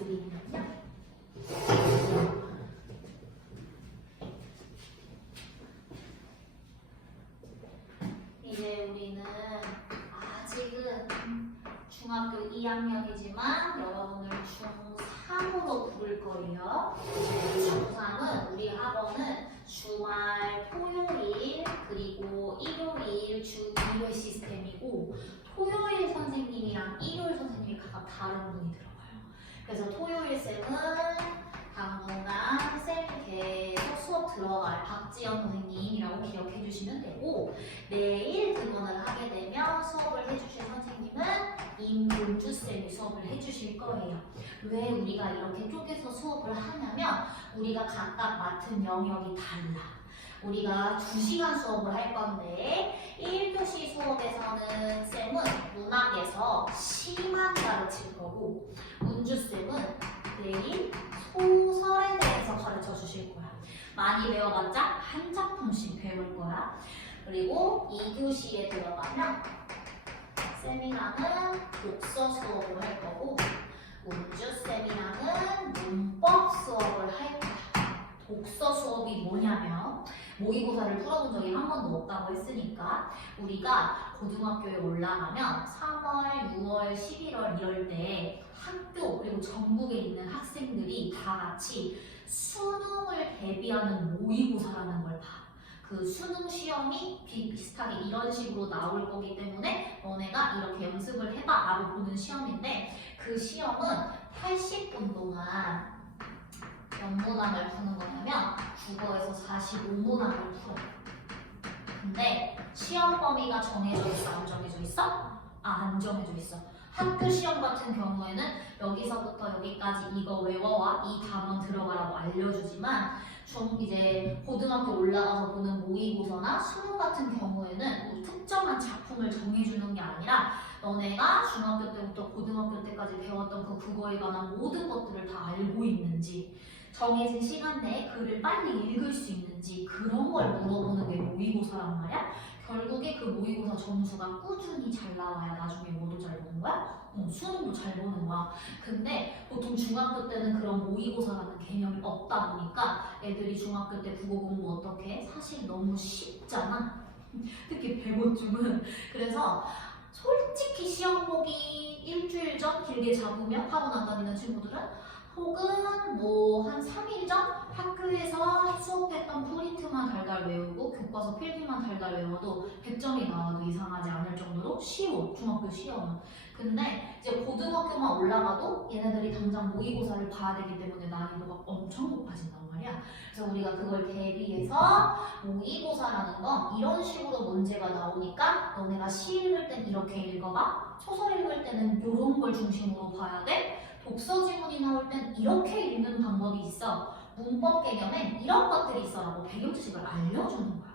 말씀드리면요. 이제 우리는 아직은 중학교 2학년이지만 여러분을 중3으로 부를 거예요. 중3은 우리 학원은 주말, 토요일, 그리고 일요일 주 2회 시스템이고 토요일 선생님이랑 일요일 선생님이 각각 다른 분이 들어가요. 그래서 토요일 쌤은 당분간 쌤이 계속 수업 들어갈 박지연 선생님이라고 기억해 주시면 되고 내일 등원을 하게 되면 수업을 해주실 선생님은 임문주 쌤이 수업을 해주실 거예요. 왜 우리가 이렇게 쪼개서 수업을 하냐면 우리가 각각 맡은 영역이 달라. 우리가 2시간 수업을 할 건데 1교시 수업에서는 쌤은 문학에서 시만 가르칠 거고 문주쌤은 내일 소설에 대해서 가르쳐 주실 거야. 많이 배워봤자 한 작품씩 배울 거야. 그리고 2교시에 들어가면 쌤이랑은 독서 수업을 할 거고 문주쌤이랑은 문법 수업을 할 거야. 독서 수업이 뭐냐면 모의고사를 풀어본 적이 한 번도 없다고 했으니까 우리가 고등학교에 올라가면 3월, 6월, 11월 이럴 때 학교 그리고 전국에 있는 학생들이 다 같이 수능을 대비하는 모의고사라는 걸 봐. 그 수능 시험이 비슷하게 이런 식으로 나올 거기 때문에 너네가 이렇게 연습을 해봐 라고 보는 시험인데 그 시험은 80분 동안 몇 문항을 푸는 거냐면 국어에서 45문항을 풀어요. 근데 시험 범위가 정해져 있어? 안 정해져 있어? 안 정해져 있어. 학교 시험 같은 경우에는 여기서부터 여기까지 이거 외워와 이 단원 들어가라고 알려주지만 좀 이제 고등학교 올라가서 보는 모의고사나 수능 같은 경우에는 뭐 특정한 작품을 정해주는 게 아니라 너네가 중학교 때부터 고등학교 때까지 배웠던 그 국어에 관한 모든 것들을 다 알고 있는지 정해진 시간 내에 글을 빨리 읽을 수 있는지 그런 걸 물어보는 게 모의고사란 말이야. 결국에 그 모의고사 점수가 꾸준히 잘 나와야 나중에 뭐도 잘 보는 거야? 수능도 잘 보는 거야. 근데 보통 중학교 때는 그런 모의고사라는 개념이 없다 보니까 애들이 중학교 때 국어 공부 어떻게 해? 사실 너무 쉽잖아. 특히 백오중은. 그래서 솔직히 시험 보기 일주일 전 길게 잡으면 학원 안 다니는 친구들은 혹은 뭐 한 3일 전 학교에서 수업했던 프린트만 달달 외우고 교과서 필기만 달달 외워도 100점이 나와도 이상하지 않을 정도로 쉬워, 중학교 시험은. 근데 이제 고등학교만 올라가도 얘네들이 당장 모의고사를 봐야 되기 때문에 난이도가 엄청 높아진단 말이야. 그래서 우리가 그걸 대비해서 모의고사라는 건 이런 식으로 문제가 나오니까 너네가 시 읽을 땐 이렇게 읽어봐, 소설 읽을 때는 이런 걸 중심으로 봐야 돼, 독서 지문이 나올 땐 이렇게 읽는 방법이 있어, 문법 개념엔 이런 것들이 있어 라고 배경 지식을 알려주는 거야.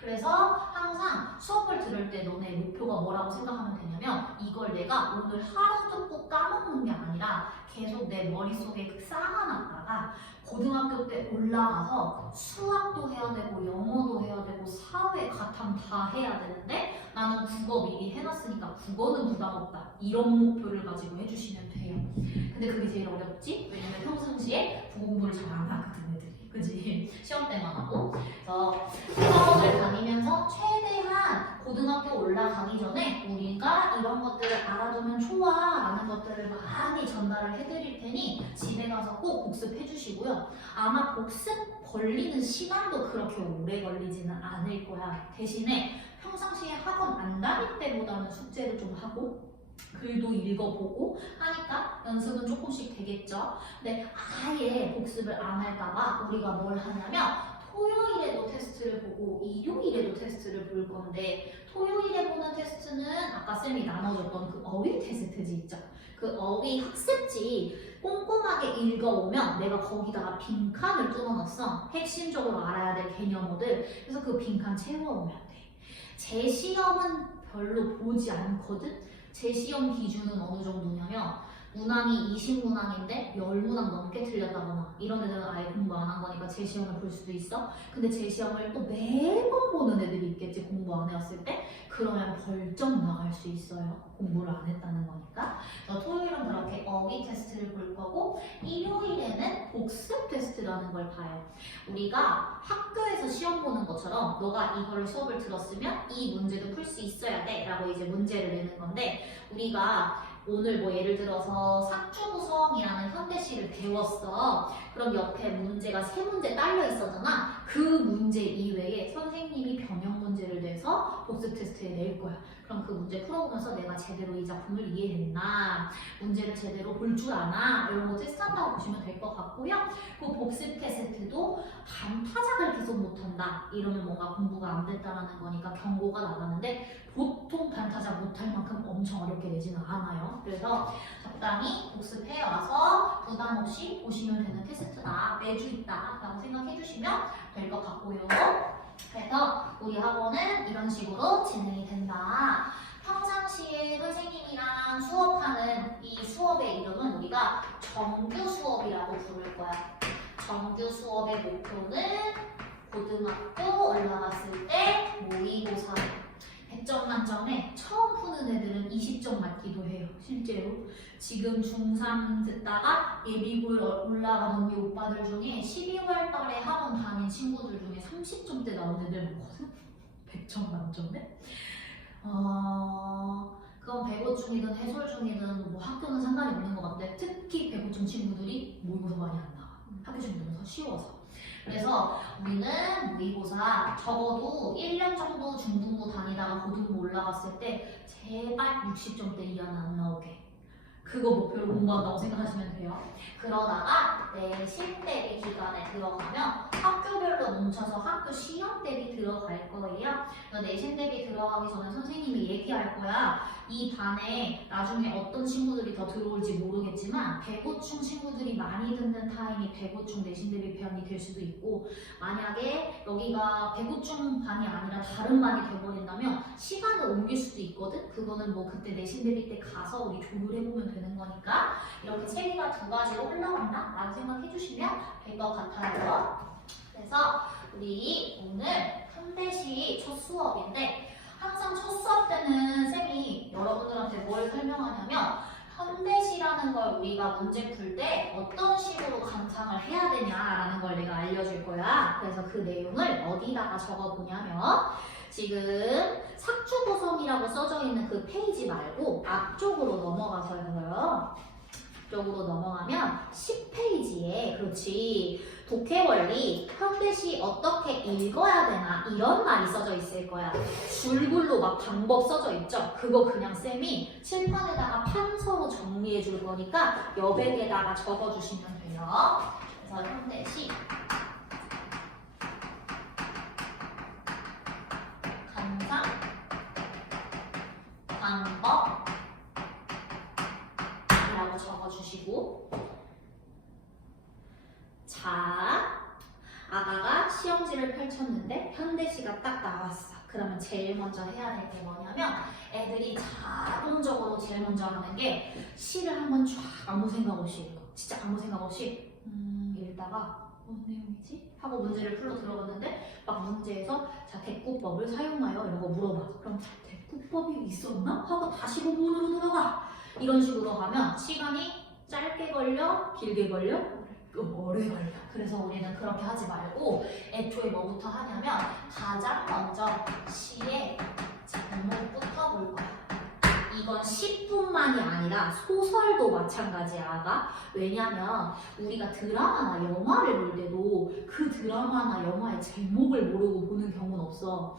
그래서 항상 수업을 들을 때 너네 목표가 뭐라고 생각하면 되냐면 이걸 내가 오늘 하루 듣고 까먹는 게 아니라 계속 내 머릿속에 쌓아놨다가 고등학교 때 올라가서 수학도 해야 되고 영어도 해야 되고 사회 가탐 다 해야 되는데 나는 국어 미리 해놨으니까 국어는 부담 없다 이런 목표를 가지고 해주시면 돼요. 근데 그게 제일 어렵지? 왜냐면 평상시에 국어 공부를 잘 안 하거든 애들이. 그치? 시험 때만 하고. 그래서 학원을 다니면서 최대한 고등학교 올라가기 전에 우리가 이런 것들을 알아두면 좋아 라는 것들을 많이 전달을 해드릴 테니 집에 가서 꼭 복습해 주시고요. 아마 복습 걸리는 시간도 그렇게 오래 걸리지는 않을 거야. 대신에 평상시에 학원 안 다닐 때보다는 숙제를 좀 하고 글도 읽어보고 하니까 연습은 조금씩 되겠죠. 근데 아예 복습을 안 할까봐 우리가 뭘 하냐면 토요일에도 테스트를 보고 일요일에도 테스트를 볼 건데 토요일에 보는 테스트는 아까 쌤이 나눠줬던 그 어휘 테스트지 있죠. 그 어휘 학습지 꼼꼼하게 읽어오면 내가 거기다가 빈칸을 뚫어놨어. 핵심적으로 알아야 될 개념어들. 그래서 그 빈칸 채워오면 돼. 제 시험은 별로 보지 않거든. 제 시험 기준은 어느 정도냐면 문항이 20문항인데 10문항 넘게 틀렸다거나 이런 애들은 아예 공부 안 한 거니까 제 시험을 볼 수도 있어. 근데 제 시험을 또 매번 보는 애들이 있겠지, 공부 안 해왔을 때. 그러면 벌점 나갈 수 있어요. 공부를 안 했다는 거니까. 토요일은 그렇게 어휘 테스트를 볼 거고 일요일에는 복습 테스트라는 걸 봐요. 우리가 학교에서 시험 보는 것처럼 너가 이거를 수업을 들었으면 이 문제도 풀 수 있어야 돼 라고 이제 문제를 내는 건데 우리가 오늘 뭐 예를 들어서 상주구성이라는 현대시를 배웠어. 그럼 옆에 문제가 3문제 딸려 있었잖아. 그 문제 이외에 선생님이 변형 문제를 내서 복습 테스트에 낼 거야. 그럼 그 문제 풀어보면서 내가 제대로 이 작품을 이해했나, 문제를 제대로 볼 줄 아나 이런 거 테스트한다고 보시면 될 것 같고요. 그 복습 테스트도 반타작을 계속 못한다 이러면 뭔가 공부가 안 됐다라는 거니까 경고가 나가는데 보통 반타작 못할 만큼 엄청 어렵게 내지는 않아요. 그래서 적당히 복습해 와서 부담 없이 보시면 되는 테스트다. 매주 있다 라고 생각해 주시면 될 것 같고요. 그래서 우리 학원은 이런 식으로 진행이 된다. 평상시에 선생님이랑 수업하는 이 수업의 이름은 우리가 정규 수업이라고 부를 거야. 정규 수업의 목표는 고등학교 올라갔을 때 모의고사 100점 만점에 처음 푸는 애들은 20점 맞기도 해요. 실제로 지금 중3 듣다가 예비고일 올라가는 우리 오빠들 중에 12월 달에 학원 다닌 친구들 중에 30점대 나온 애들 많거든? 100점 만점에? 그건 배고 중이든 해설 중이든 뭐 학교는 상관이 없는 것 같은데 특히 배고중 친구들이 모의고사 많이 안 나와. 학교 중에서 쉬워서. 그래서 우리는 모의고사 적어도 1년 정도 중등부 다니다가 고등부 올라갔을 때 제발 60점대 이하는 안 나오게. 그거 목표로 공부한다고 생각하시면 돼요. 그러다가 내신 대비 기간에 들어가면 학교별로 뭉쳐서 학교 시험 대비 들어갈 거예요. 내신 대비 들어가기 전에 선생님이 얘기할 거야. 이 반에 나중에 어떤 친구들이 더 들어올지 모르겠지만 배고충 친구들이 많이 듣는 타임이 배고충 내신 대비 편이 될 수도 있고 만약에 여기가 배고충 반이 아니라 다른 반이 돼버린다면 시간을 옮길 수도 있거든. 그거는 뭐 그때 내신 대비 때 가서 우리 조율해보면 되는 거니까 이렇게 체계가 두 가지로 흘러간다 라고 생각해 주시면 될 것 같아요. 그래서 우리 오늘 현대시 첫 수업인데 항상 첫 수업 때는 쌤이 여러분들한테 뭘 설명하냐면 현대시라는 걸 우리가 문제 풀 때 어떤 식으로 감상을 해야 되냐라는 걸 내가 알려줄 거야. 그래서 그 내용을 어디다가 적어보냐면 지금 삭주구성이라고 써져 있는 그 페이지 말고 앞쪽으로 넘어가서요. 쪽으로 넘어가면 10페이지에 그렇지 독해원리 현대시 어떻게 읽어야 되나 이런 말이 써져 있을 거야. 줄글로 막 방법 써져 있죠. 그거 그냥 쌤이 칠판에다가 판서로 정리해 줄 거니까 여백에다가 적어주시면 돼요. 그래서 현대시 감상 방법 라고 적어주시고 자, 아가가 시험지를 펼쳤는데 현대시가 딱 나왔어. 그러면 제일 먼저 해야 될 게 뭐냐면 애들이 자동적으로 제일 먼저 하는 게 시를 한번 쫙 아무 생각 없이 읽어. 진짜 아무 생각 없이 읽다가 뭔 내용이지? 하고 문제를 풀러 들어갔는데 막 문제에서 자 대꾸법을 사용하여 이런 거 물어봐. 그럼 자 대꾸법이 있었나? 하고 다시 본문으로 들어가. 이런 식으로 하면 시간이 짧게 걸려? 길게 걸려? 오래 걸려. 그래서 우리는 그렇게 하지 말고 애초에 뭐부터 하냐면 가장 먼저 시의 제목부터 볼 거야. 이건 시뿐만이 아니라 소설도 마찬가지야. 왜냐면 우리가 드라마나 영화를 볼 때도 그 드라마나 영화의 제목을 모르고 보는 경우는 없어.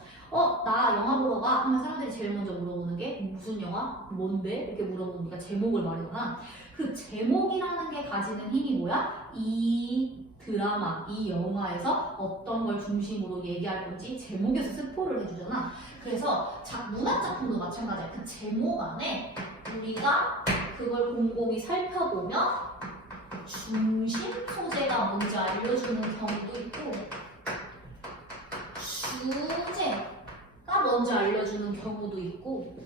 나 영화 보러 가 하면 사람들이 제일 먼저 물어보는 게 무슨 영화? 뭔데? 이렇게 물어보니까 제목을 말하잖아. 그 제목이라는 게 가지는 힘이 뭐야? 이 드라마, 이 영화에서 어떤 걸 중심으로 얘기할 건지 제목에서 스포를 해주잖아. 그래서 문학작품도 마찬가지야. 그 제목 안에 우리가 그걸 곰곰이 살펴보면 중심 소재가 뭔지 알려주는 경우도 있고 주제가 뭔지 알려주는 경우도 있고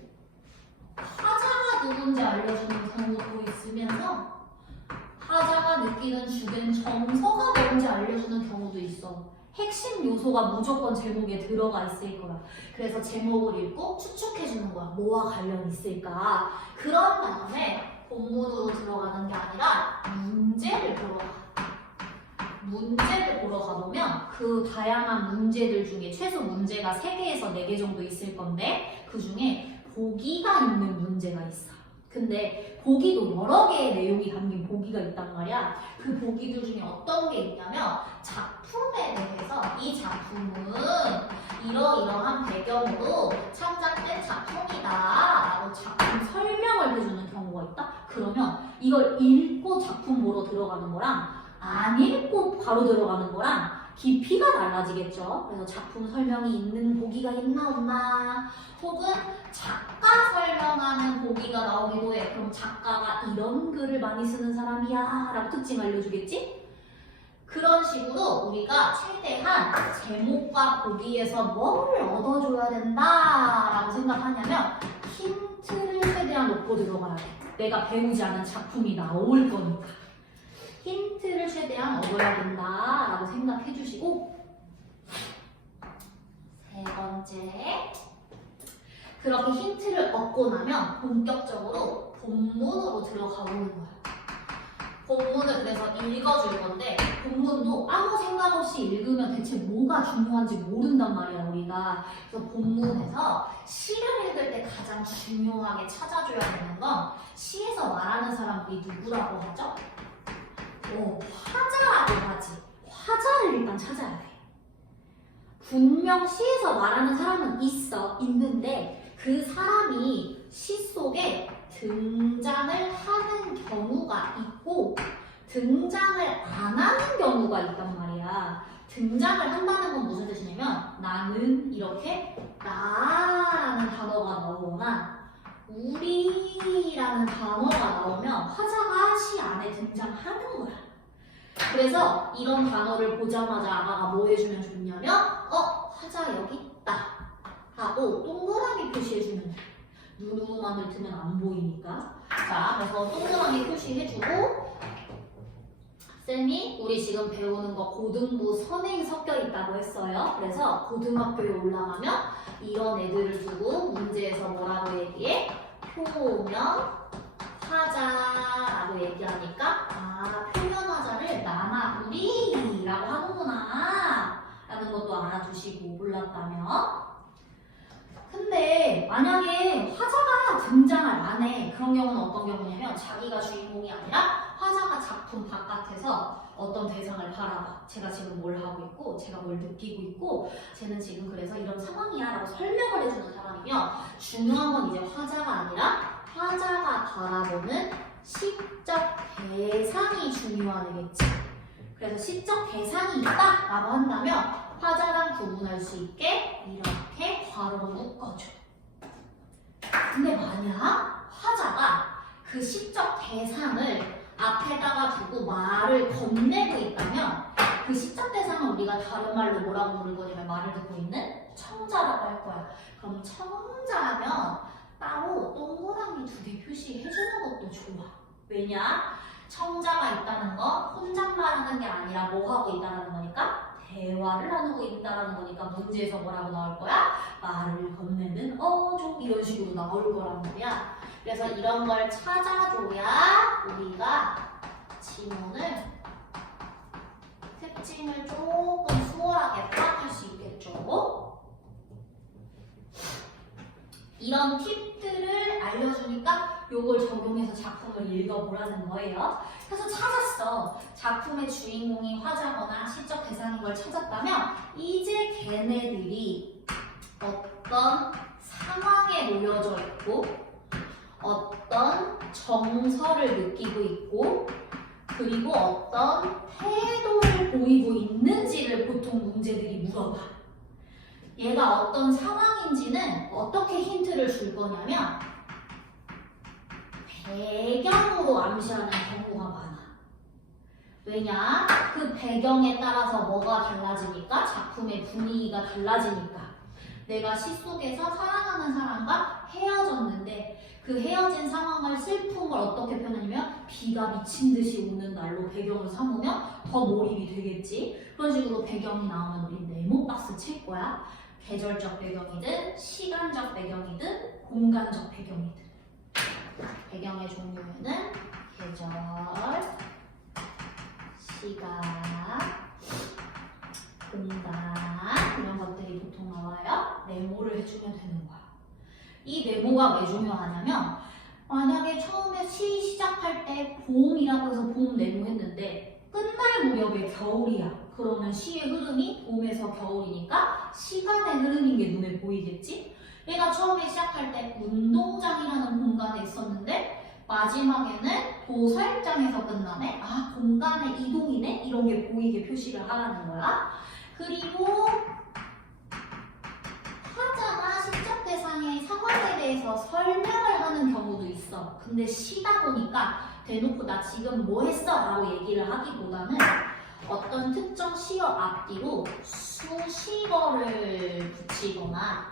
화자가 누군지 알려주는 경우도 있으면서 화자가 느끼는 주된 정서가 뭔지 알려주는 경우도 있어. 핵심 요소가 무조건 제목에 들어가 있을 거야. 그래서 제목을 읽고 추측해주는 거야. 뭐와 관련이 있을까? 그런 다음에 본문으로 들어가는 게 아니라 문제를 보러 가. 문제를 보러 가보면 그 다양한 문제들 중에 최소 문제가 3개에서 4개 정도 있을 건데 그 중에 보기가 있는 문제가 있어. 근데 보기도 여러 개의 내용이 담긴 보기가 있단 말이야. 그 보기들 중에 어떤 게 있냐면 작품에 대해서 이 작품은 이러이러한 배경으로 창작된 작품이다 라고 작품 설명을 해주는 경우가 있다? 그러면 이걸 읽고 작품 보러 들어가는 거랑 안 읽고 바로 들어가는 거랑 깊이가 달라지겠죠. 그래서 작품 설명이 있는 보기가 있나 없나, 혹은 작가 설명하는 보기가 나오기도 해. 그럼 작가가 이런 글을 많이 쓰는 사람이야 라고 특징 알려주겠지? 그런 식으로 우리가 최대한 제목과 보기에서 뭘 얻어줘야 된다 라고 생각하냐면 힌트를 최대한 놓고 들어가야 돼. 내가 배우지 않은 작품이 나올 거니까. 힌트를 최대한 얻어야 된다라고 생각해 주시고, 3번째, 그렇게 힌트를 얻고 나면 본격적으로 본문으로 들어가 보는 거야. 본문을 그래서 읽어줄 건데 본문도 아무 생각 없이 읽으면 대체 뭐가 중요한지 모른단 말이야 우리가. 그래서 본문에서 시를 읽을 때 가장 중요하게 찾아줘야 되는 건 시에서 말하는 사람들이 누구라고 하죠? 화자라고 하지. 화자를 일단 찾아야 돼. 분명 시에서 말하는 사람은 있는데 그 사람이 시 속에 등장을 하는 경우가 있고 등장을 안 하는 경우가 있단 말이야. 등장을 한다는 건 무슨 뜻이냐면 나는 이렇게 나라는 단어가 나오거나 우리라는 단어가 나오면 화자가 시 안에 등장하는 거야. 그래서 이런 단어를 보자마자 아가가 뭐 해주면 좋냐면 화자 여기 있다 하고 동그라미 표시해주면 돼. 누누만을 뜨면 안 보이니까. 자, 그래서 동그라미 표시해주고, 쌤이 우리 지금 배우는 거 고등부 선행이 섞여 있다고 했어요. 그래서 고등학교에 올라가면 이런 애들을 두고 문제에서 뭐라고 얘기해? 표면 화자라고 얘기하니까 표면 화자를 나나 우리라고 하는구나 라는 것도 알아두시고 몰랐다면. 근데 만약에 화자가 등장을 안 해. 그런 경우는 어떤 경우냐면 자기가 주인공이 아니라 화자가 작품 바깥에서 어떤 대상을 바라봐. 제가 지금 뭘 하고 있고 제가 뭘 느끼고 있고 쟤는 지금 그래서 이런 상황이야 라고 설명을 해주는 사람이면 중요한 건 이제 화자가 아니라 화자가 바라보는 시적 대상이 중요하겠지. 그래서 시적 대상이 있다 라고 한다면 화자랑 구분할 수 있게 이렇게 괄호로 묶어줘. 근데 만약 화자가 그 시적 대상을 앞에다가 두고 말을 건네고 있다면 그 시적 대상을 우리가 다른 말로 뭐라고 부를 거냐면 말을 듣고 있는 청자라고 할 거야. 그럼 청자면 따로 동그라미 2개 표시해주는 것도 좋아. 왜냐? 청자가 있다는 건 혼잣말 하는 게 아니라 뭐 하고 있다는 거니까? 대화를 나누고 있다는 거니까 문제에서 뭐라고 나올 거야? 말을 건네는 좀 이런 식으로 나올 거란 말이야. 그래서 이런 걸 찾아줘야 우리가 지문을 특징을 조금 수월하게 파악할 수 있겠죠. 이런 팁들을 알려주니까 요걸 적용해서 작품을 읽어보라는 거예요. 그래서 찾았어. 작품의 주인공이 화자거나 시적 대상인 걸 찾았다면 이제 걔네들이 어떤 상황에 놓여져 있고 어떤 정서를 느끼고 있고 그리고 어떤 태도를 보이고 있는지를 보통 문제들이 물어봐. 얘가 어떤 상황인지는 어떻게 힌트를 줄 거냐면 배경으로 암시하는 경우가 많아. 왜냐? 그 배경에 따라서 뭐가 달라지니까? 작품의 분위기가 달라지니까. 내가 시 속에서 사랑하는 사람과 헤어졌는데 그 헤어진 상황을 슬픔을 어떻게 표현하냐면 비가 미친 듯이 오는 날로 배경을 삼으면 더 몰입이 되겠지. 그런 식으로 배경이 나오면 우리 네모 박스 칠 거야. 계절적 배경이든 시간적 배경이든 공간적 배경이든. 배경의 종류는 계절, 시간, 공간 이런 것들이 보통 나와요. 네모를 해주면 되는 거야. 이 네모가 왜 중요하냐면 만약에 처음에 시 시작할 때 봄이라고 해서 봄 네모 했는데 끝날 무렵에 겨울이야. 그러면 시의 흐름이 봄에서 겨울이니까 시간의 흐름인 게 눈에 보이겠지? 얘가 처음에 시작할 때 운동장이라는 공간에 있었는데 마지막에는 도살장에서 끝나네? 아, 공간의 이동이네? 이런 게 보이게 표시를 하라는 거야. 그리고 화자가 시적 대상의 상황에 대해서 설명을 하는 경우도 있어. 근데 시다 보니까 대놓고 나 지금 뭐 했어? 라고 얘기를 하기보다는 어떤 특정 시어 앞뒤로 수식어를 붙이거나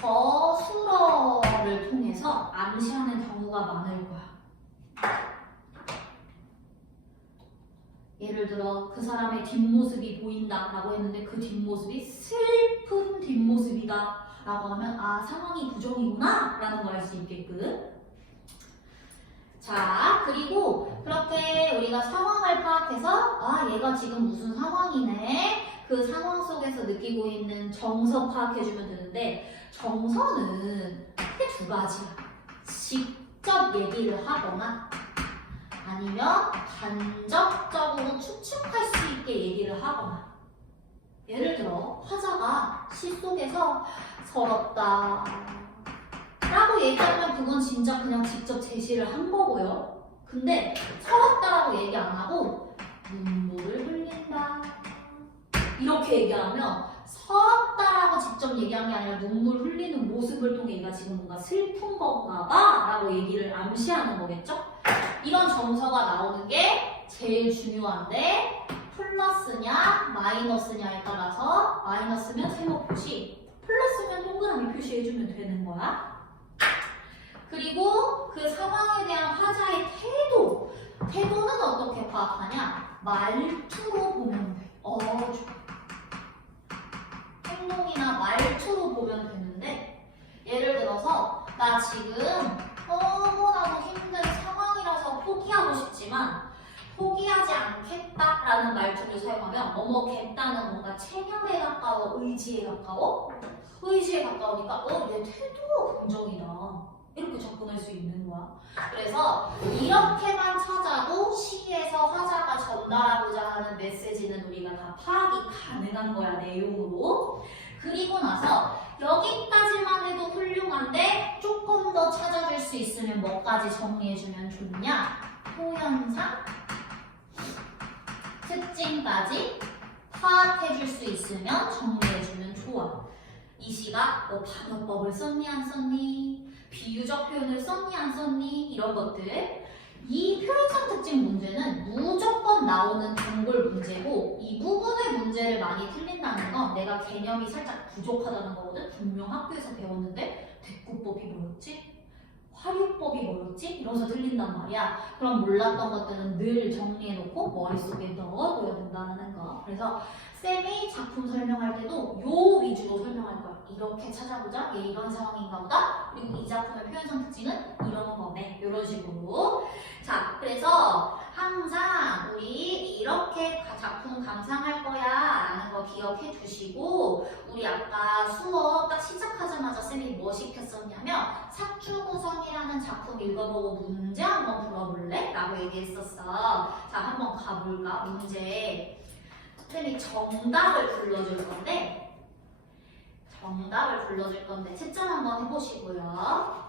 서술어를 통해서 암시하는 경우가 많을 거야. 예를 들어 그 사람의 뒷모습이 보인다 라고 했는데 그 뒷모습이 슬픈 뒷모습이다 라고 하면 아, 상황이 부정이구나 라는 걸 알 수 있게끔. 자, 그리고 그렇게 우리가 상황을 파악해서 아, 얘가 지금 무슨 상황이네, 그 상황 속에서 느끼고 있는 정서 파악해주면 되는데, 정서는 크게 두 가지야. 직접 얘기를 하거나 아니면 간접적으로 추측할 수 있게 얘기를 하거나. 예를 들어 화자가 시 속에서 서럽다 라고 얘기하면 그건 진짜 그냥 직접 제시를 한 거고요. 근데 서럽다라고 얘기 안 하고 눈물을 흘린다 이렇게 얘기하면 서럽다라고 직접 얘기한 게 아니라 눈물 흘리는 모습을 통해 얘가 지금 뭔가 슬픈 건가 봐 라고 얘기를 암시하는 거겠죠? 이런 정서가 나오는 게 제일 중요한데 플러스냐 마이너스냐에 따라서 마이너스면 세모 표시, 플러스면 동그라미 표시해주면 되는 거야. 그리고 그 상황에 대한 화자의 태도는 어떻게 파악하냐? 말투로 보면 돼. 좋아. 행동이나 말투로 보면 되는데, 예를 들어서 나 지금 너무나도 힘든 상황이라서 포기하고 싶지만 포기하지 않겠다라는 말투를 사용하면 뭐뭐겠다는 뭔가 체념에 가까워, 의지에 가까워? 의지에 가까우니까 얘 태도가 긍정이다 이렇게 접근할 수 있는 거야. 그래서 이렇게만 찾아도 시에서 화자가 전달하고자 하는 메시지는 우리가 다 파악이 가능한 거야, 내용으로. 그리고 나서 여기까지만 해도 훌륭한데 조금 더 찾아줄 수 있으면 뭐까지 정리해주면 좋냐? 표현상, 특징까지 파악해줄 수 있으면 정리해주면 좋아. 이 시가 반어법을 썼니 안 썼니? 비유적 표현을 썼니 안 썼니? 이런 것들. 이 표현상 특징 문제는 무조건 나오는 단골 문제고 이 부분의 문제를 많이 틀린다는 건 내가 개념이 살짝 부족하다는 거거든. 분명 학교에서 배웠는데 대꾸법이 뭐였지? 화류법이 뭐였지? 이러면서 틀린단 말이야. 그럼 몰랐던 것들은 늘 정리해놓고 머릿속에 넣어둬야 된다는 거. 그래서 쌤이 작품 설명할 때도 요 위주로 설명할 거야. 이렇게 찾아보자. 얘 이런 상황인가 보다. 그리고 이 작품의 표현상 특징은 이런 거네. 이런 식으로. 자, 그래서 항상 우리 이렇게 작품 감상할 거야 라는 거 기억해 두시고, 우리 아까 수업 딱 시작하자마자 쌤이 뭐 시켰었냐면 사추구성이라는 작품 읽어보고 문제 한번 풀어볼래? 라고 얘기했었어. 자, 한번 가볼까? 문제. 쌤이 정답을 불러줄 건데 채점 한번 해보시고요.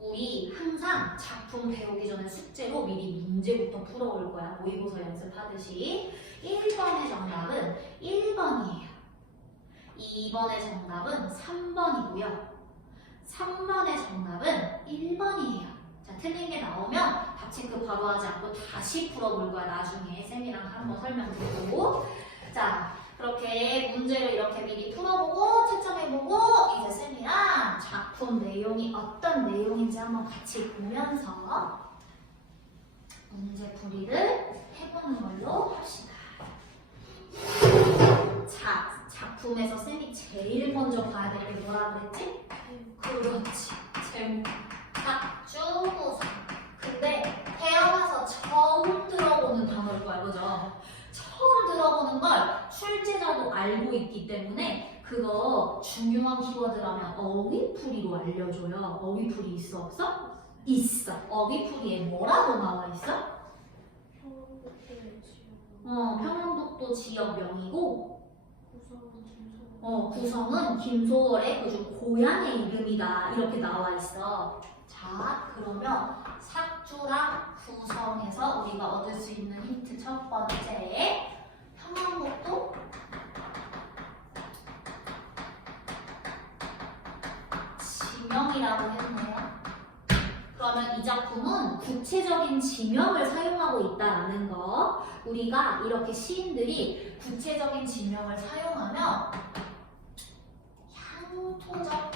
우리 항상 작품 배우기 전에 숙제로 미리 문제부터 풀어올 거야. 모의고사 연습하듯이. 1번의 정답은 1번이에요. 2번의 정답은 3번이고요. 3번의 정답은 1번이에요. 자, 틀린 게 나오면 답체크 바로 하지 않고 다시 풀어볼 거야. 나중에 쌤이랑 한번 설명드리고. 자, 그렇게 문제를 이렇게 미리 풀어보고 채점해보고 이제 쌤이랑 작품 내용이 어떤 내용인지 한번 같이 보면서 문제풀이를 해보는 걸로 합시다. 자, 작품에서 쌤이 제일 먼저 봐야 될 게 뭐라 그랬지? 그렇지, 제목. 작주구성. 근데 태어나서 처음 들어보는 단어일 거야, 그죠? 처음 들어보는 걸 출제자도 알고 있기 때문에 그거 중요한 키워드라면 어휘풀이로 알려줘요. 어휘풀이 있어, 없어? 있어. 어휘풀이에 뭐라고 나와 있어? 평안북도 지역명이고 구성은 김소월의 그중 고향의 이름이다 이렇게 나와 있어. 자, 그러면 삭주랑 구성에서 우리가 얻을 수 있는 힌트 첫 번째, 평안북도 지명이라고 했네요. 그러면 이 작품은 구체적인 지명을 사용하고 있다는 거. 우리가 이렇게 시인들이 구체적인 지명을 사용하면 향토적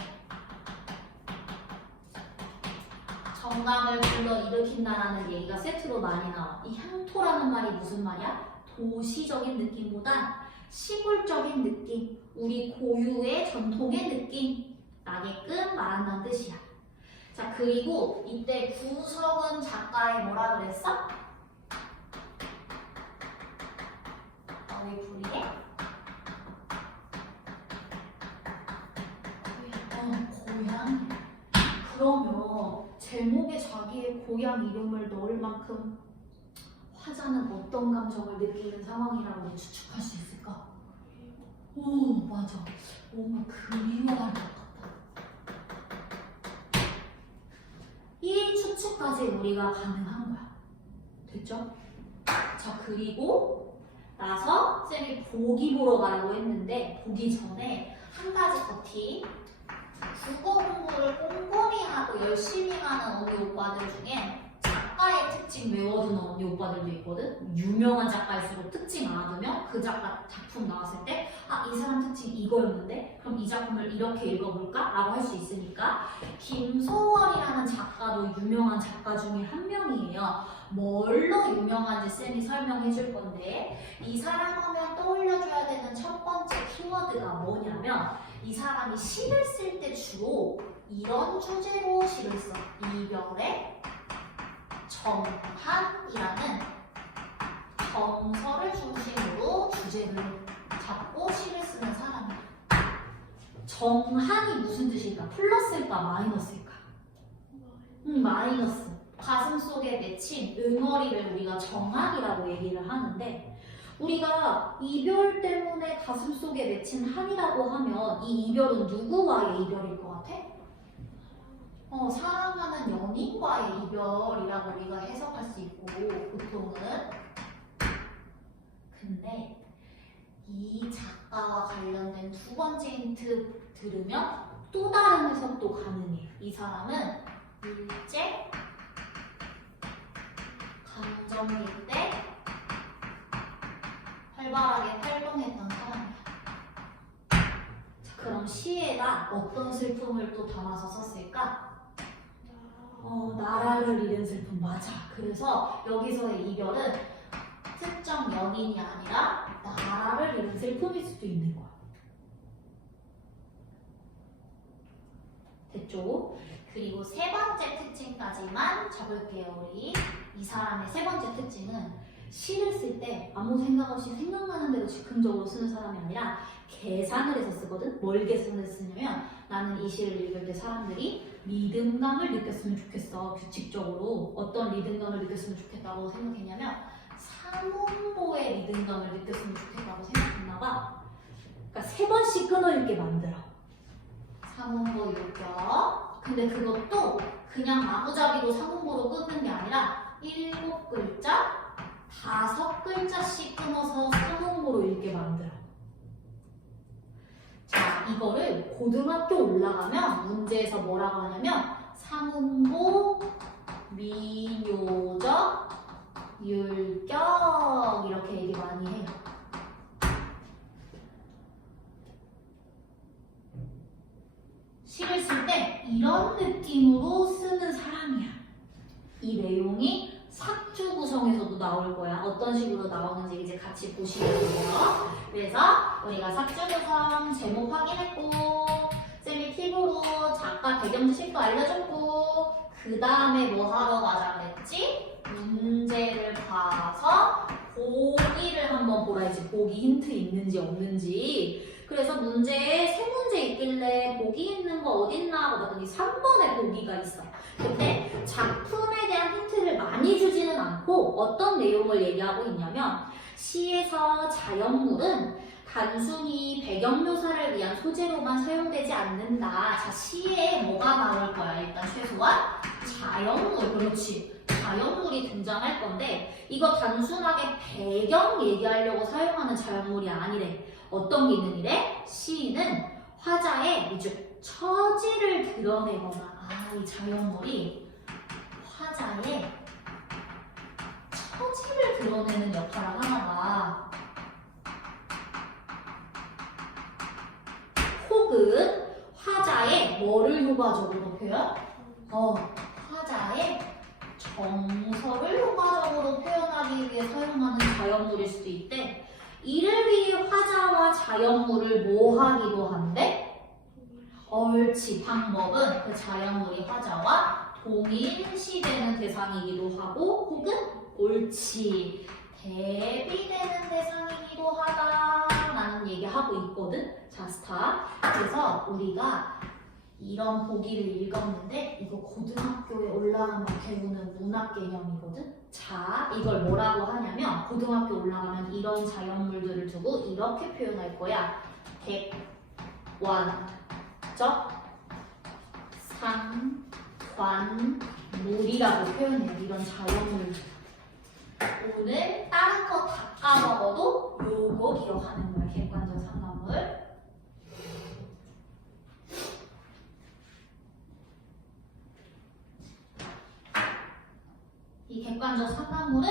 정감을 불러일으킨다라는 얘기가 세트로 많이 나와. 이 향토라는 말이 무슨 말이야? 도시적인 느낌보다 시골적인 느낌, 우리 고유의 전통의 느낌 나게끔 말한다는 뜻이야. 자, 그리고 이때 구성은 작가의 뭐라 그랬어? 어휘풀이에 고향. 그러면 제목에 자기의 고향 이름을 넣을 만큼 화자는 어떤 감정을 느끼는 상황이라고 추측할 수 있을까? 오, 맞아. 뭔가 그리워할 것 같아. 이 추측까지 우리가 가능한 거야. 됐죠? 자, 그리고 나서 쌤이 보기 보러 가라고 했는데 보기 전에 한 가지 더 팁. 국어 공부를 꼼꼼히 하고 열심히 하는 언니 오빠들 중에 작가의 특징 외워두는 언니 오빠들도 있거든. 유명한 작가일수록 특징 알아두면 그 작가 작품 나왔을 때 이 사람 특징 이거였는데 그럼 이 작품을 이렇게 읽어볼까? 라고 할 수 있으니까 김소월이라는 작가도 유명한 작가 중에 한 명이에요. 뭘로 유명한지 쌤이 설명해 줄 건데 이 사람 하면 떠올려줘야 되는 첫 번째 키워드가 뭐냐면 이 사람이 시를 쓸 때 주로 이런 주제로 시를 써. 이별의 정한이라는 정서를 중심으로 주제를 잡고 시를 쓰는 사람이야. 정한이 무슨 뜻일까? 플러스일까? 마이너스일까? 마이너스. 가슴 속에 맺힌 응어리를 우리가 정한이라고 얘기를 하는데 우리가 이별 때문에 가슴 속에 맺힌 한이라고 하면 이 이별은 누구와의 이별일 것 같아? 사랑하는 연인과의 이별이라고 우리가 해석할 수 있고 보통은. 근데 이 작가와 관련된 두 번째 힌트 들으면 또 다른 해석도 가능해. 이 사람은 일제 강점기 때 활발하게 활동했던 사람이야. 자, 그럼 시에다 어떤 슬픔을 또 담아서 썼을까? 나라를 잃은 슬픔. 맞아. 그래서 여기서의 이별은 특정 연인이 아니라 나라를 잃은 슬픔일 수도 있는 거야. 됐죠? 그리고 세 번째 특징까지만 적을게요. 우리 이 사람의 세 번째 특징은 시를 쓸 때 아무 생각 없이 생각나는 대로 즉흥적으로 쓰는 사람이 아니라 계산을 해서 쓰거든? 뭘 계산을 쓰냐면 나는 이 시를 읽을 때 사람들이 리듬감을 느꼈으면 좋겠어. 규칙적으로 어떤 리듬감을 느꼈으면 좋겠다고 생각했냐면 삼음보의 리듬감을 느꼈으면 좋겠다고 생각했나 봐. 그러니까 세 번씩 끊어읽게 만들어. 삼음보 요격. 근데 그것도 그냥 마구잡이로 삼음보로 끊는 게 아니라 7글자, 5글자씩 끊어서 삼음보로 읽게 만들어. 자, 이거를 고등학교 올라가면 문제에서 뭐라고 하냐면 삼음보, 미묘적, 율격 이렇게 얘기 많이 해요. 시를 쓸 때 이런 느낌으로 쓰는 사람이야. 이 내용이 삭주 구성에서도 나올 거야. 어떤 식으로 나오는지 이제 같이 보시면 돼요. 그래서 우리가 삭주 구성 제목 확인했고, 쌤이 팁으로 작가 배경 지식도 알려줬고, 그 다음에 뭐 하러 가자 그랬지? 문제를 봐서 보기를 한번 보라 했지. 보기 힌트 있는지 없는지. 그래서 문제에 세 문제 있길래 보기 있는 거 어딨나 하고 봤더니 3번에 보기가 있어. 근데 작품에 대한 힌트를 많이 주지는 않고 어떤 내용을 얘기하고 있냐면, 시에서 자연물은 단순히 배경 묘사를 위한 소재로만 사용되지 않는다. 자, 시에 뭐가 나올 거야? 일단 최소한 자연물, 그렇지. 자연물이 등장할 건데, 이거 단순하게 배경 얘기하려고 사용하는 자연물이 아니래. 어떤 기능이래? 시인은 화자의 이제 처지를 드러내거나, 이 자연물이 화자의 처지를 드러내는 역할을 하나 봐. 혹은 화자의 뭐를 효과적으로 표현? 화자의 정서를 효과적으로 표현하기 위해 사용하는 자연물일 수도 있대. 이를 위해 화자와 자연물을 뭐 하기도 한대? 옳지. 방법은 그 자연물이 화자와 동일시되는 대상이기도 하고, 혹은 옳지. 대비되는 대상이기도 하다라는 얘기하고 있거든. 자, 스탑. 그래서 우리가 이런 보기를 읽었는데 이거 고등학교에 올라가면 배우는 문학 개념이거든. 자, 이걸 뭐라고 하냐면, 고등학교 올라가면 이런 자연물들을 두고 이렇게 표현할 거야. 객관적 상관물이라고 표현해요. 이런 자연물. 오늘 다른 거 다 까먹어도 요거 기억하는 거야. 객관적 상관물. 이 객관적 상관물은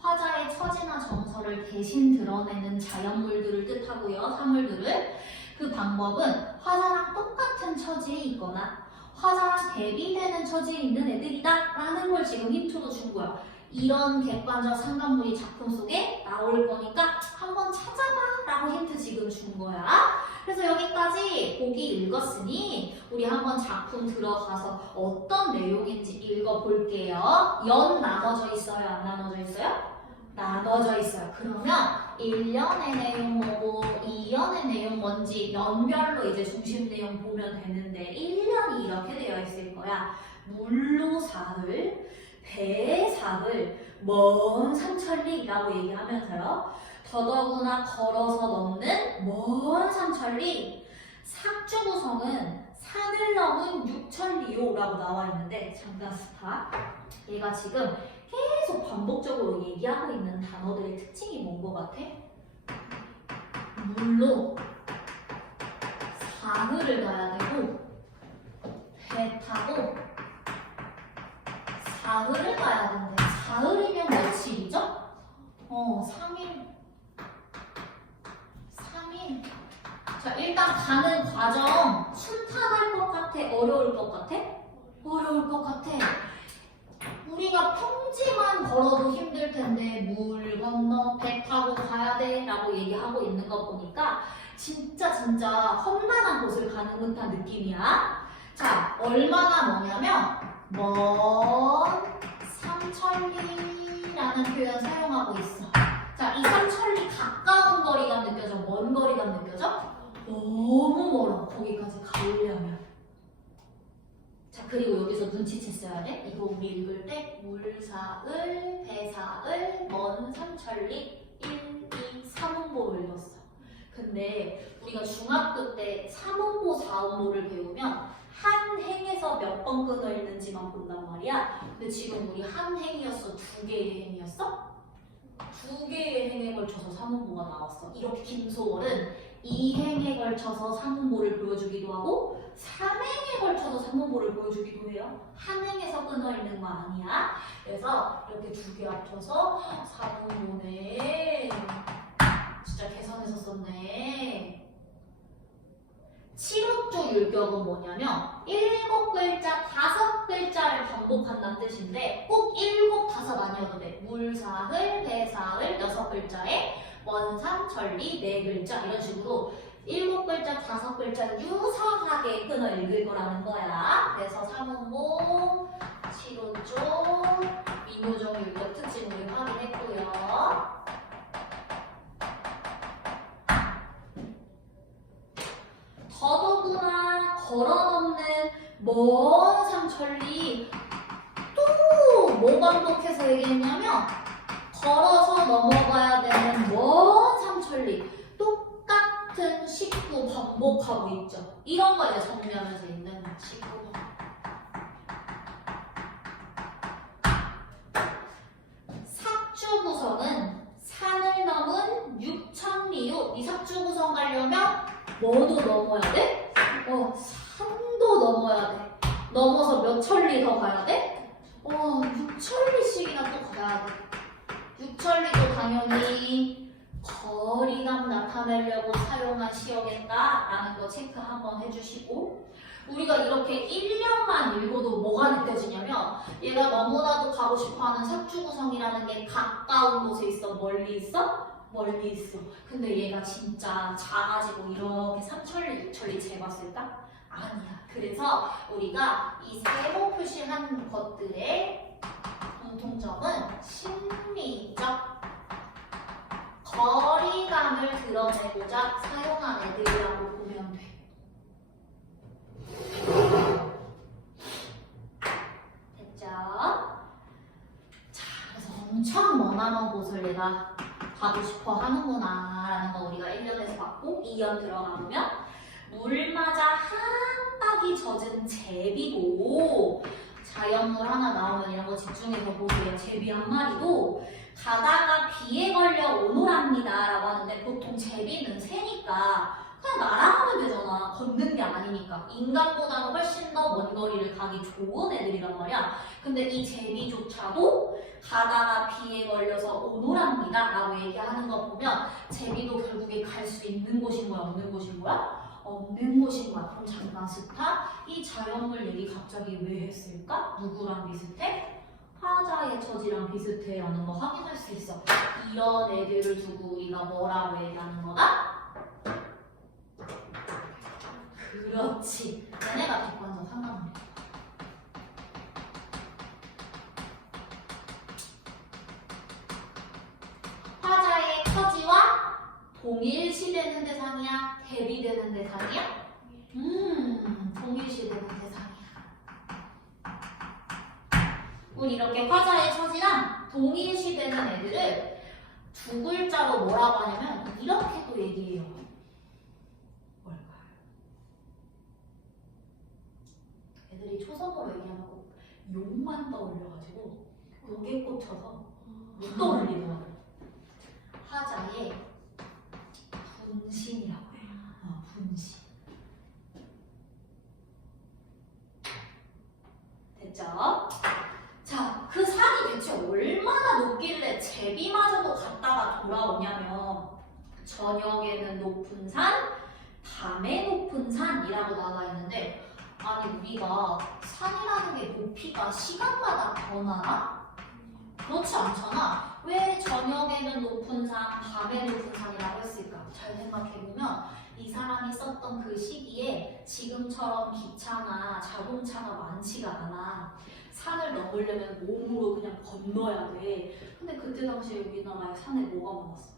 화자의 처지나 정서를 대신 드러내는 자연물들을 뜻하고요. 사물들을. 그 방법은 화자랑 똑같은 처지에 있거나 화자랑 대비되는 처지에 있는 애들이다 라는 걸 지금 힌트로 준 거야. 이런 객관적 상관물이 작품 속에 나올 거니까 한번 찾아봐 라고 힌트 지금 준 거야. 그래서 여기까지 보기 읽었으니 우리 한번 작품 들어가서 어떤 내용인지 읽어볼게요. 연 나눠져 있어요? 안 나눠져 있어요? 나눠져 있어요. 그러면 1연의 내용 뭐고 2연의 내용 뭔지 연별로 이제 중심 내용 보면 되는데, 1년이 이렇게 되어 있을 거야. 물로 사흘, 배에 사흘, 먼 삼천리라고 얘기하면서요. 더더구나 걸어서 넘는 먼 삼천리. 삭주 구성은 산을 넘은 6천리요라고 나와 있는데, 잠깐 스탑. 얘가 지금 계속 반복적으로 얘기하고 있는 단어들의 특징이 뭔 것 같아? 물로 사흘을 가야 되고, 배 타고 사흘을 가야 된대. 사흘이면 며칠이죠? 3일. 자, 일단 가는 과정 순탄할 것 같아? 어려울 것 같아? 어려울 것 같아. 우리가 평지만 걸어도 힘들 텐데 물 건너 배 타고 가야 돼 라고 얘기하고 있는 거 보니까 진짜 험난한 곳을 가는 듯한 느낌이야. 자, 얼마나 머냐면 먼 삼천리라는 표현 사용하고 있어. 자, 이 삼천리 가까운 거리감 느껴져? 먼 거리감 느껴져? 너무 멀어. 거기까지 가려면. 자, 그리고 여기서 눈치챘어야 돼. 이거 우리 읽을 때 물사을, 배사을, 먼 삼천리, 1, 2, 3원보로 읽었어. 근데 우리가 중학교 때 3원보, 4원보를 배우면 한 행에서 몇 번 끊어 있는지만 본단 말이야. 근데 지금 우리 한 행이었어? 두 개의 행이었어? 두 개의 행에 걸쳐서 3원보가 나왔어. 이렇게 김소월은 2행에 걸쳐서 3원보를 보여주기도 하고 3행에 걸쳐서 3원보를 보여주기도 해요. 한 행에서 끊어 있는 거 아니야. 그래서 이렇게 두 개 합쳐서 4원보네. 진짜 계산해서 썼네. 7호조 율격은 뭐냐면 7글자, 5글자를 반복한다는 뜻인데 꼭 7, 5 아니어도 돼. 물사흘, 배사흘 6글자에 원삼천리 4글자 이런 식으로 7글자, 5글자를 유사하게 끊어 읽을 거라는 거야. 그래서 삼운공, 칠호종, 민호종 율법 특징 우리 확인했고요. 더더구나 걸어넘는 먼 삼천리 또 뭐 반복해서 얘기했냐면 걸어서 넘어가야 되는 먼 삼천리 똑같은 식구 반복하고 있죠. 이런 거 이제 정리하면서 있는 식구. 삭주구성은 산을 넘은 6천리요. 이 삭주구성 가려면 뭐도 넘어야 돼? 산도 넘어야 돼. 넘어서 몇 천리 더 가야 돼? 6천리씩이나 또 가야 돼. 6천리도 당연히 거리감 나타내려고 사용한 시어겠다라는 거 체크 한번 해주시고, 우리가 이렇게 1년만 읽어도 뭐가 느껴지냐면 얘가 너무나도 가고 싶어하는 삭주구성이라는 게 가까운 곳에 있어? 멀리 있어? 멀리 있어. 근데 얘가 진짜 작아지고 이렇게 3천리, 6천리 재봤을까? 아니야. 그래서 우리가 이 세모 표시한 것들의 공통점은 심리적 거리감을 드러내고자 사용한 애들이라고 보면 돼. 됐죠? 자, 그래서 엄청 머나먼 곳을 내가 가고 싶어 하는구나 라는 거 우리가 1년에서 봤고, 2년 들어가 보면 물 맞아 한 박이 젖은 제비도, 자연물 하나 나오면 이런 거 집중해서 보세요. 제비 한 마리도 가다가 비에 걸려 오노랍니다 라고 하는데, 보통 제비는 새니까 그냥 날아가면 되잖아. 걷는 게 아니니까. 인간보다는 훨씬 더 먼 거리를 가기 좋은 애들이란 말이야. 근데 이 제비조차도 가다가 비에 걸려서 오노랍니다 라고 얘기하는 거 보면 제비도 결국에 갈 수 있는 곳인 거야, 없는 곳인 거야? 없는 곳인 거야. 그럼 잠깐 스탑. 이 자연물 얘기 갑자기 왜 했을까? 누구랑 비슷해? 화자의 처지랑 비슷해 라는 거 확인할 수 있어. 이런 애들을 두고 우리가 뭐라고 얘기하는 거다? 그렇지. 얘네가 객관적 상관없네. 화자의 처지와 동일시되는 대상이야? 대비되는 대상이야? 동일시되는 대상이야. 우리 이렇게 화자의 처지랑 동일시되는 애들을 두 글자로 뭐라고 하냐면 이렇게도 얘기해요. 뭘까요? 애들이 초성으로 얘기하면 꼭 욕만 떠올려가지고 욕에 꽂혀서 못 떠올리더라고요. 화자의 분신이라고 해요. 분신. 됐죠? 자, 그 산이 대체 얼마나 높길래 제비마저도 갔다가 돌아오냐면, 저녁에는 높은 산, 밤에 높은 산이라고 나와 있는데, 아니 우리가 산이라는 게 높이가 시간마다 변하나? 그렇지 않잖아. 왜 저녁에는 높은 산, 밤에 높은 산이라고 했을까? 잘 생각해보면 이 사람이 썼던 그 시기에 지금처럼 기차나 자동차가 많지가 않아. 산을 넘으려면 몸으로 그냥 건너야 돼. 근데 그때 당시에 우리나라에 산에 뭐가 많았어?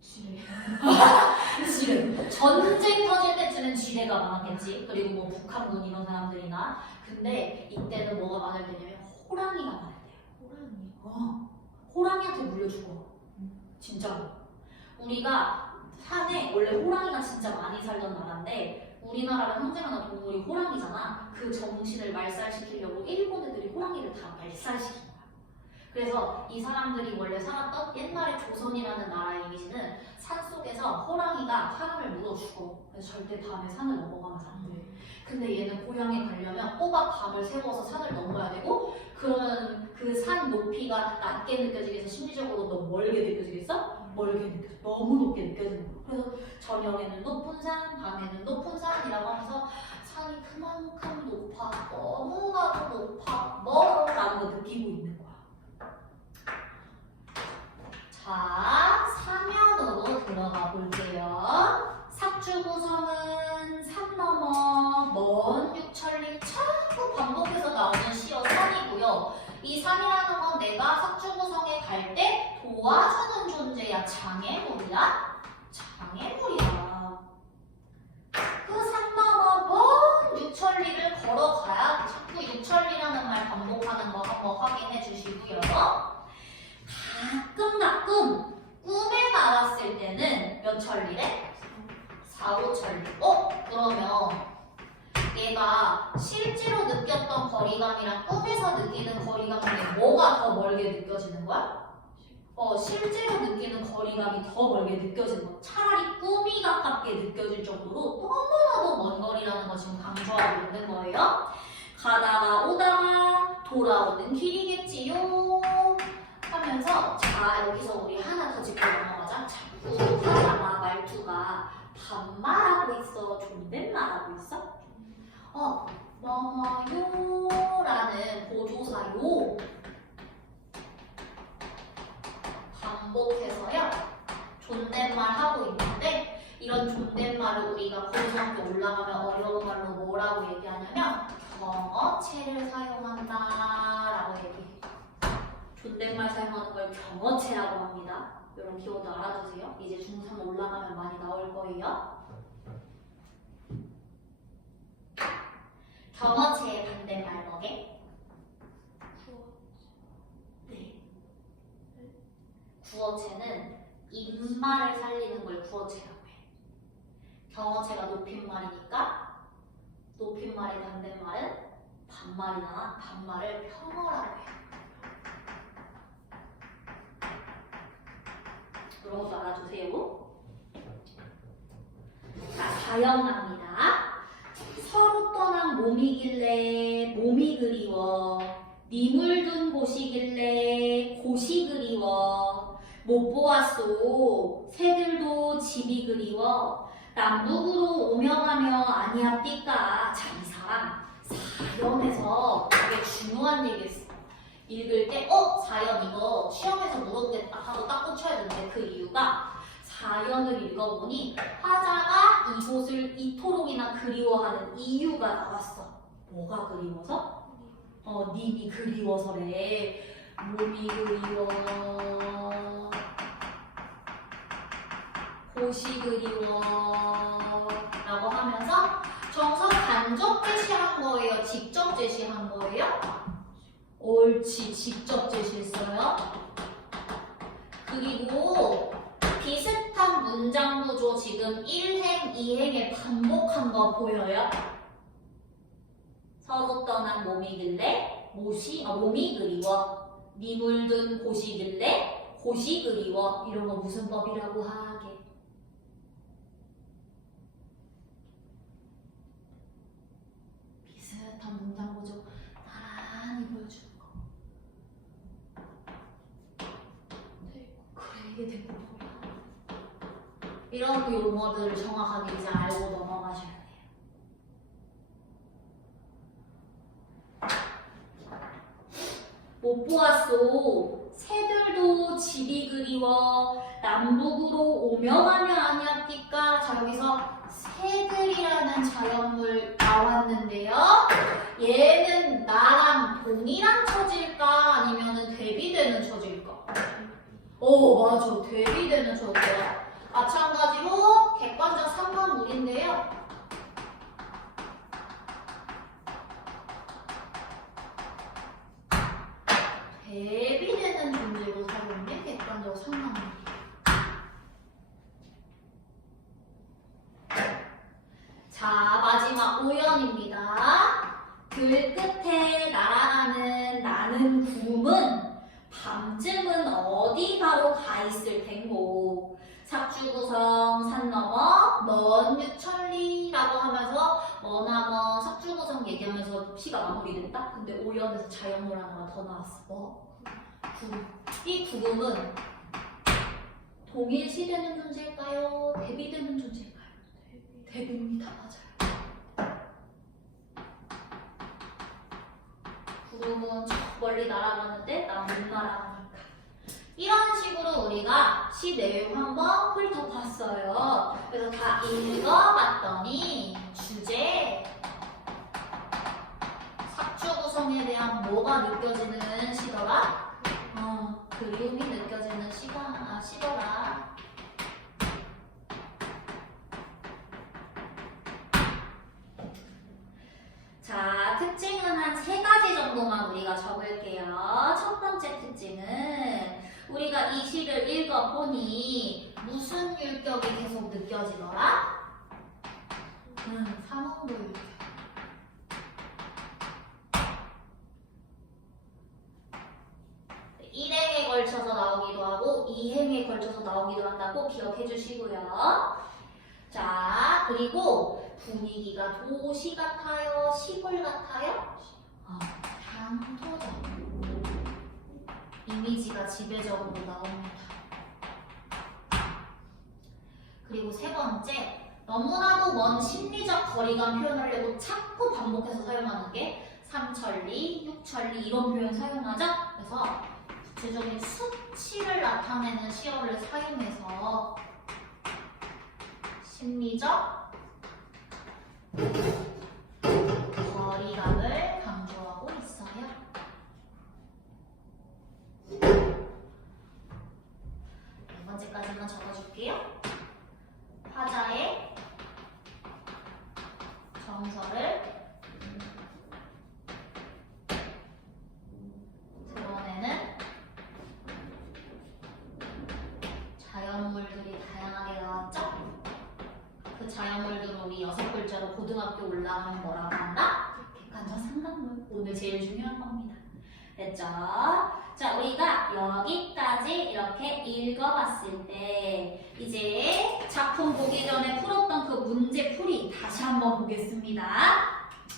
지뢰. 지뢰. 전쟁 터질 때쯤엔 지뢰가 많았겠지. 그리고 뭐 북한군 이런 사람들이나. 근데 이때는 뭐가 많을 때냐면 호랑이가 많을 때야. 호랑이. 호랑이한테 물려 죽어. 진짜로. 우리가 산에 원래 호랑이가 진짜 많이 살던 나라인데, 우리나라랑 형제만한 동물이 호랑이잖아. 그 정신을 말살시키려고 일본 애들이 호랑이를 다 말살시킨 거야. 그래서 이 사람들이 원래 살았던 옛날에 조선이라는 나라의 이미지는 산속에서 호랑이가 사람을 물어 죽어. 그래서 절대 밤에 산을 넘어가면 안 돼. 근데 얘는 고향에 가려면 꼬박 밤을 새워서 산을 넘어야 되고, 그러면 그 산 높이가 낮게 느껴지겠어? 심리적으로 너 멀게 느껴지겠어? 멀게 느껴져. 너무 높게 느껴지는 거야. 그래서 저녁에는 높은 산, 밤에는 높은 산이라고 하면서 산이 그만큼 높아. 너무나도 확인해 주시고요. 가끔 꿈에 나왔을 때는 몇 천리래? 4, 5천리. 그러면 얘가 실제로 느꼈던 거리감이랑 꿈에서 느끼는 거리감 중에 뭐가 더 멀게 느껴지는 거야? 실제로 느끼는 거리감이 더 멀게 느껴지는 거. 차라리 꿈이 가깝게 느껴질 정도로 너무나도 먼 거리라는 거 지금 강조하고 있는 거예요. 가다가 오다가 돌아오는 길이겠지요 하면서, 자, 여기서 우리 하나 더 짚고 넘어가자. 자꾸 하다가 말투가 반말하고 있어, 존댓말하고 있어? 뭐뭐요라는 보조사요 반복해서요 존댓말 하고 있는데, 이런 존댓말을 우리가 고등학교 올라가면 어려운 말로 뭐라고 얘기하냐면 경어체를 사용한다 라고 얘기해요. 존댓말 사용하는 걸 경어체라고 합니다. 이런 기호도 알아두세요. 이제 중3 올라가면 많이 나올 거예요. 경어체의 반대말 뭐게? 네. 구어체는 입말을 살리는 걸 구어체라고 해. 경어체가 높임말이니까 높임말의 반대말은 반말이나 반말을 평어라고 해. 이런 것도 알아두세요. 자, 다영합니다. 서로 떠난 몸이길래 몸이 그리워, 네 물든 곳이길래 곳이 그리워, 못 보았소 새들도 집이 그리워, 남북으로 오며 가며 아니합니까. 자, 이 사람 사연에서 되게 중요한 얘기 했어. 읽을 때 사연 이거 시험에서 물어보겠다 하고 딱 꽂혀야 되는데, 그 이유가 사연을 읽어보니 화자가 이곳을 이토록이나 그리워하는 이유가 나왔어. 뭐가 그리워서? 님이 그리워서래. 몸이 그리워, 곳이 그리워 라고 하면서 정석 간접 제시한 거예요? 직접 제시한 거예요? 옳지, 직접 제시했어요. 그리고 비슷한 문장 구조 지금 1행, 2행에 반복한 거 보여요? 서로 떠난 몸이길래 몸이 그리워, 네 물든 곳이길래 곳이 그리워. 이런 거 무슨 법이라고 하게? 비슷한 문장 구조 나란히 보여주는 거. 그래, 이게 대부분 이런 용어들을 정확하게 이제 알고 넘어가셔야 돼요. 못 보았소 새들도 집이 그리워, 남북으로 오며 가며 아니합니까. 자, 여기서 새들이라는 자연물 나왔는데요. 얘는 나랑 동일한 처질까 아니면 대비되는 처질까? 맞아, 대비되는 처지야. 마찬가지로 객관적 상관물인데요. 대비되는 존재로 사용된 객관적 상관물이에요. 자, 마지막 오연입니다. 들끝에 날아가는 나는 구름은 밤쯤은 어디 바로 가 있을 텐고. 삭주구성 산 너머 먼 유천리라고 하면서 머나먼 삭주구성 얘기하면서 시가 마무리됐다? 근데 오연에서 자연물 하나가 더 나왔어. 구름. 이 구름은 동일시되는 존재일까요? 대비되는 존재일까요? 대비입니다. 맞아요. 구름은 저 멀리 날아가는데 난 못 날아가니까. 이런 식으로 우리가 시 내용 한번 훑어봤어요. 그래서 다 읽어봤더니 주제, 삭주 구성에 대한 뭐가 느껴지는 시더라? 그리움이 느껴지는 시더라. 자, 특징은 한 3가지 정도만 우리가 적을게요. 번째째는 우리가 이 시를 읽어보니 무슨 율격이 계속 느껴지더라? 삼음도 율격. 일행에 걸쳐서 나오기도 하고 이행에 걸쳐서 나오기도 한다고 기억해 주시고요. 자, 그리고 분위기가 도시 같아요? 시골 같아요? 향토적 이미지가 지배적으로 나옵니다. 그리고 세 번째, 너무나도 먼 심리적 거리감 표현하려고 자꾸 반복해서 사용하는 게 삼천리, 육천리 이런 표현 사용하죠? 그래서 구체적인 수치를 나타내는 시어를 사용해서 심리적 거리감을 강조하고 있어요. 네 번째까지만 적어줄게요. 화자의 정서를 드러내는 자연물들이 다양하게 나왔죠? 그 자연물들을 우리 6글자로 고등학교 올라가면 뭐라고 한다? 객관적 상상물. 오늘 제일 중요한 겁니다. 됐죠? 자, 우리가 여기까지 이렇게 읽어봤을 때 이제 작품 보기 전에 풀었던 그 문제풀이 다시 한번 보겠습니다.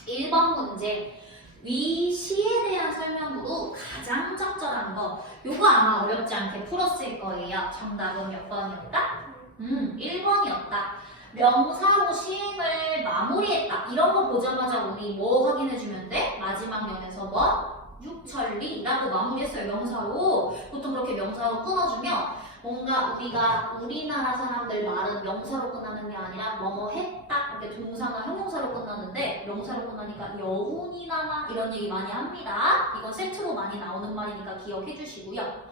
1번 문제. 위 시에 대한 설명으로 가장 적절한 거. 요거 아마 어렵지 않게 풀었을 거예요. 정답은 몇 번이었다? 1번이었다. 명사로 시행을 마무리했다. 이런 거 보자마자 우리 뭐 확인해주면 돼? 마지막 면에서 뭐? 육천리라고 마무리했어요. 명사로. 보통 그렇게 명사로 끊어주면 뭔가 우리가 우리나라 사람들 말은 명사로 끝나는 게 아니라 뭐뭐 했다 이렇게 동사나 형용사로 끝나는데 명사로 끝나니까 여운이나 이런 얘기 많이 합니다. 이건 세트로 많이 나오는 말이니까 기억해 주시고요.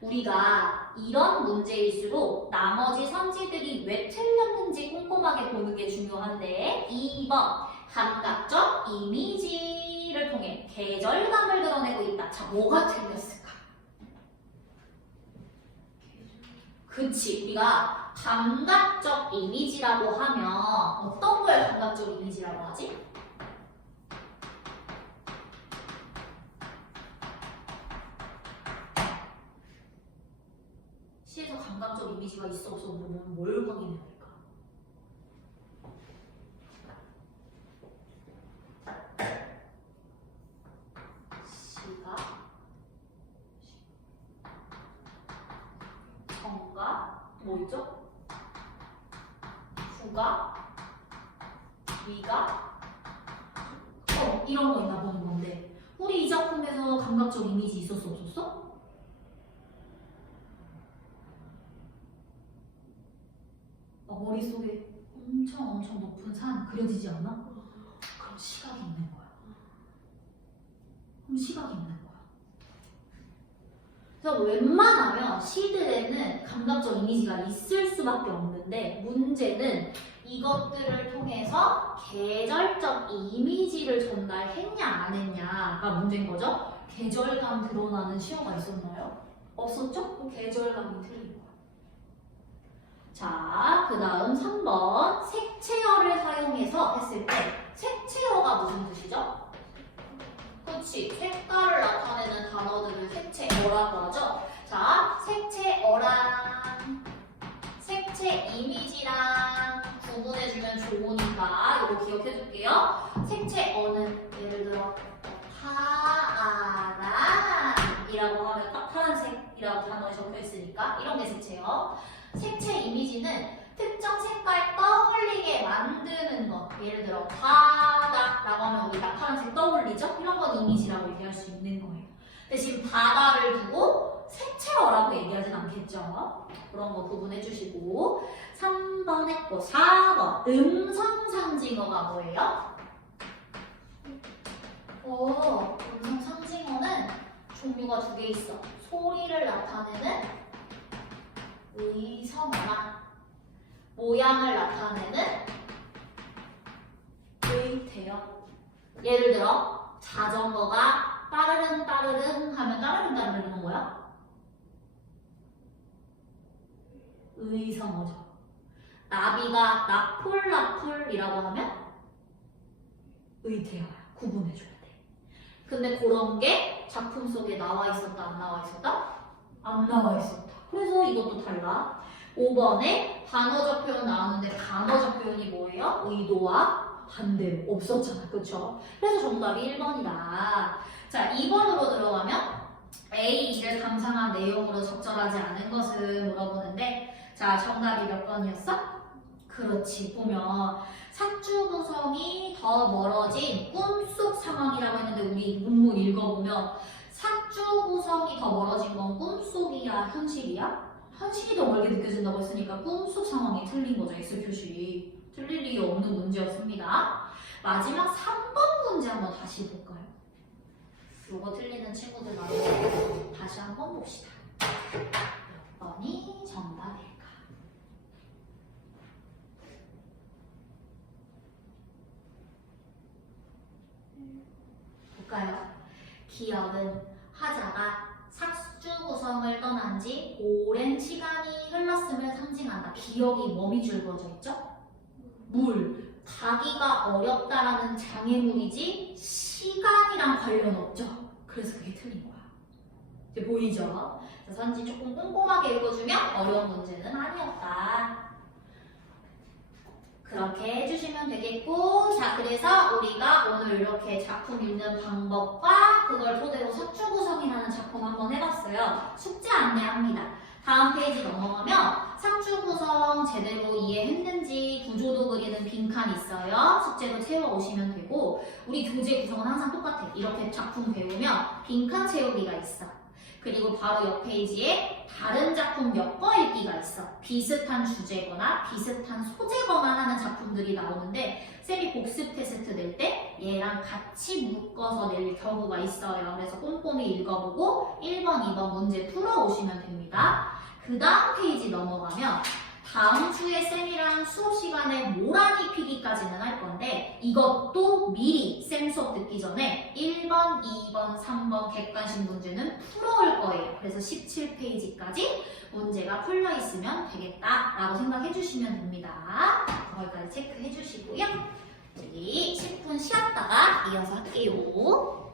우리가 이런 문제일수록 나머지 선지들이 왜 틀렸는지 꼼꼼하게 보는 게 중요한데 2번 감각적 이미지를 통해 계절감을 드러내고 있다. 자, 뭐가 틀렸을까? 그치, 우리가 감각적 이미지라고 하면 어떤 걸 감각적 이미지라고 하지? 시에서 감각적 이미지가 있어 없어 보면 뭘 확인해야 될까? 시가 정가 뭐 있죠? 구가 위가 이런 거 있나 보는 건데 우리 이 작품에서 감각적 이미지 있었어 없었어? 머릿속에 엄청 높은 산 그려지지 않아? 그럼 시각이 있는 거야. 그래서 웬만하면 시들에는 감각적 이미지가 있을 수밖에 없는데 문제는 이것들을 통해서 계절적 이미지를 전달했냐 안 했냐가 문제인 거죠. 계절감 드러나는 시어가 있었나요? 없었죠? 그 계절감이 틀린 거야. 자, 그 다음 3번 색채어를 사용해서 했을 때 색채어가 무슨 뜻이죠? 그렇지, 색깔을 나타내는 단어들을 색채어라고 하죠. 자, 색채어랑 색채 이미지랑 구분해주면 좋으니까 이거 기억해줄게요. 색채어는 예를 들어 파란이라고 하면 딱 파란색이라고 단어에 적혀있으니까 이런 게 색채어. 색채 이미지는 특정 색깔 떠올리게 만드는 것. 예를 들어 바다라고 하면 우리 딱 파란색 떠올리죠? 이런 건 이미지라고 얘기할 수 있는 거예요. 근데 지금 바다를 두고 색채어라고 얘기하진 않겠죠? 그런 거 구분해 주시고 3번 했고 4번 음성상징어가 뭐예요? 음성상징어는 종류가 2개 있어. 소리를 나타내는 의성어나 모양을 나타내는 의태어. 예를 들어 자전거가 따르릉 따르릉 하면 따르릉 따르릉은 뭐야? 의성어죠. 나비가 나풀 나풀이라고 하면 의태어야. 구분해줘야 돼. 근데 그런 게 작품 속에 나와 있었다 안 나와 있었다? 안 나와 있었다. 그래서 이것도 달라. 5번에 단어적 표현 나왔는데 단어적 표현이 뭐예요? 의도와 반대로 없었잖아. 그쵸? 그래서 정답이 1번이다. 자, 2번으로 들어가면 A2를 감상한 내용으로 적절하지 않은 것을 물어보는데 자, 정답이 몇 번이었어? 그렇지. 보면 삭주 구성이 더 멀어진 꿈속 상황이라고 했는데 우리 문문 읽어보면 삭주 구성이 더 멀어진 건 꿈속이야? 현실이야? 현실이 더 멀게 느껴진다고 했으니까 꿈속 상황이 틀린 거죠. X 표시. 틀릴 리가 없는 문제였습니다. 마지막 3번 문제 한번 다시 볼까요? 요거 틀리는 친구들 나눠서 다시 한번 봅시다. 몇 번이 정답일까? 볼까요? 기억은 하자가 삭주 구성을 떠난 지 오랜 시간이 흘렀음을 상징한다. 기억이 뭐 밑줄 그어져 있죠? 물. 가기가 어렵다라는 장애물이지 시간이랑 관련 없죠. 그래서 그게 틀린 거야. 이제 보이죠? 그래서 선지 조금 꼼꼼하게 읽어주면 어려운 문제는 아니었다. 그렇게 해주시면 되겠고, 자, 그래서 우리가 오늘 이렇게 작품 읽는 방법과 그걸 토대로 삭주 구성이라는 작품 한번 해봤어요. 숙제 안내합니다. 다음 페이지 넘어가면 삭주 구성 제대로 이해했는지 구조도 그리는 빈칸 있어요. 숙제로 채워오시면 되고, 우리 교재 구성은 항상 똑같아. 이렇게 작품 배우면 빈칸 채우기가 있어. 그리고 바로 옆 페이지에 다른 작품 몇 거 읽기가 있어. 비슷한 주제거나 비슷한 소재거나 하는 작품들이 나오는데 쌤이 복습 테스트 낼 때 얘랑 같이 묶어서 낼 경우가 있어요. 그래서 꼼꼼히 읽어보고 1번, 2번 문제 풀어오시면 됩니다. 그 다음 페이지 넘어가면 다음 주에 쌤이랑 수업 시간에 모란이 피기까지는 할 건데 이것도 미리 쌤 수업 듣기 전에 1번, 2번, 3번 객관식 문제는 풀어올 거예요. 그래서 17페이지까지 문제가 풀려 있으면 되겠다라고 생각해 주시면 됩니다. 거기까지 체크해 주시고요. 우리 10분 쉬었다가 이어서 할게요.